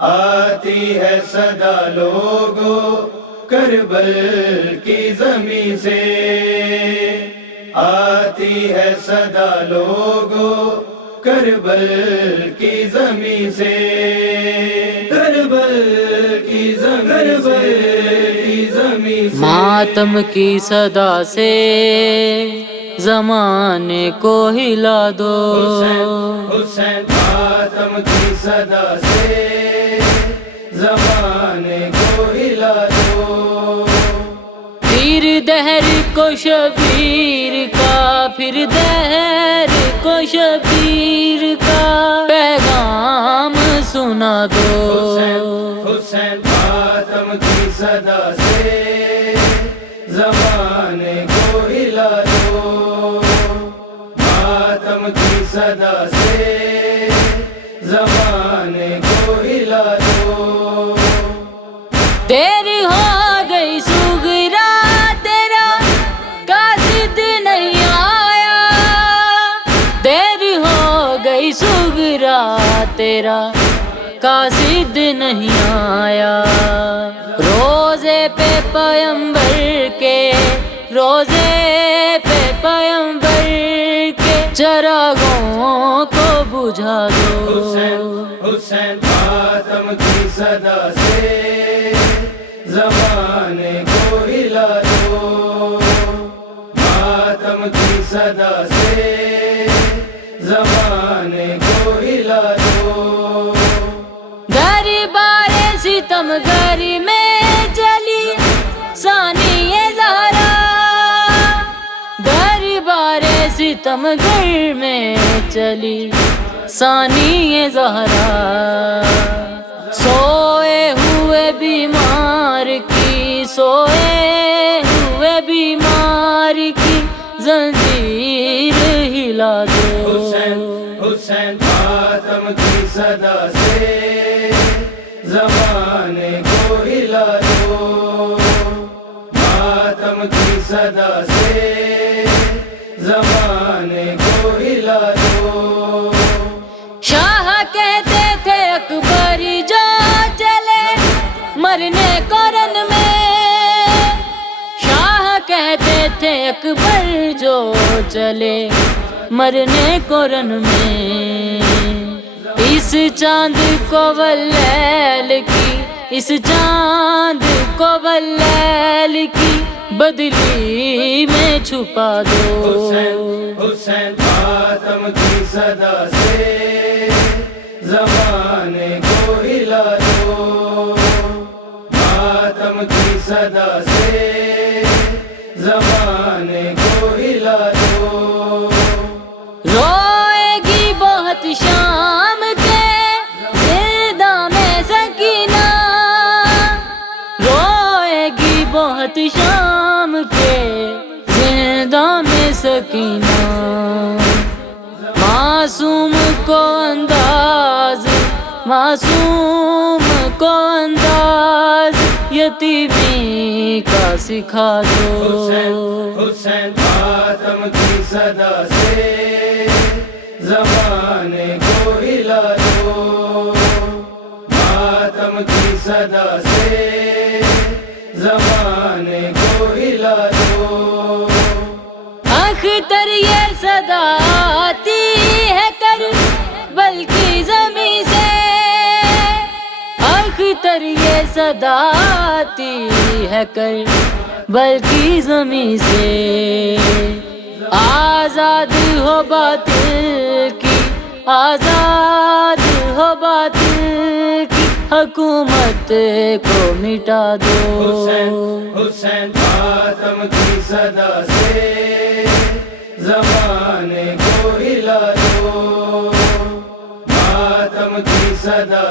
آتی ہے صدا لوگوں کربل کی زمین سے، آتی ہے صدا لوگوں کربل کی زمین سے، کربل کی زمین سے، ماتم کی صدا سے زمانے کو ہلا دو، حسین ماتم کی صدا سے زمانے کو ہلا دو، پھر دہر کو شبیر کا، پھر دہر کو شبیر کا پیغام سنا دو، حسین ماتم کی صدا سے زمانے کو ہلا دو، ماتم کی صدا سے زمانے کو ہلا دو، دیر ہو گئی سغرا تیرا قاصد نہیں آیا، دیر ہو گئی سغرا تیرا قاصد نہیں آیا، روزے پہ پیغمبر کے، روزے پہ پیغمبر کے چراغوں کو بجھا دو، حسین ماتم کی صدا سے زمانے کو ہلا دو، ماتم کی صدا سے زمانے کو ہلا دو، دربار ستم گر میں چلی ثانی زہرا، دربار ستم گر میں چلی ثانی زہرا، سوئے ہوئے بیمار کی، سوئے ہوئے بیمار کی زنجیر ہلا دو، حسین ماتم کی صدا سے زمانے کو ہلا دو، ماتم کی صدا سے زمانے کو ہلا دو، شاہ کہتے تھے اکبر جو چلے مرنے کو رن میں، شاہ کہتے تھے اکبر جو چلے مرنے کو رن میں، اس چاند کو واللیل کی، اس چاند کو واللیل کی بدلی میں چھپا دو، حسین ماتم کی صدا سے زمانے کو ہلا دو، ماتم کی صدا سے زمانے کو ہلا دو، روئے گی بہت شام کے زندہ میں سکینہ، روئے گی بہت شام کے زندہ میں سکینہ، معصوم کو انداز، معصوم کو انداز یتیمی کا سکھا دو، حسین ماتم کی صدا سے زمانے کو ہلا دو، ماتم کی صدا سے زمانے کو ہلا دو، اختر یہ صدا آتی ہے کربل کی زمین سے، اختر یہ صدا آتی ہے کربل کی زمین سے، آزاد ہو باطل کی، آزاد ہو باطل کی حکومت کو مٹا دو، حسین ماتم کی صدا سے زمانے کو ہلا دو، ماتم کی صدا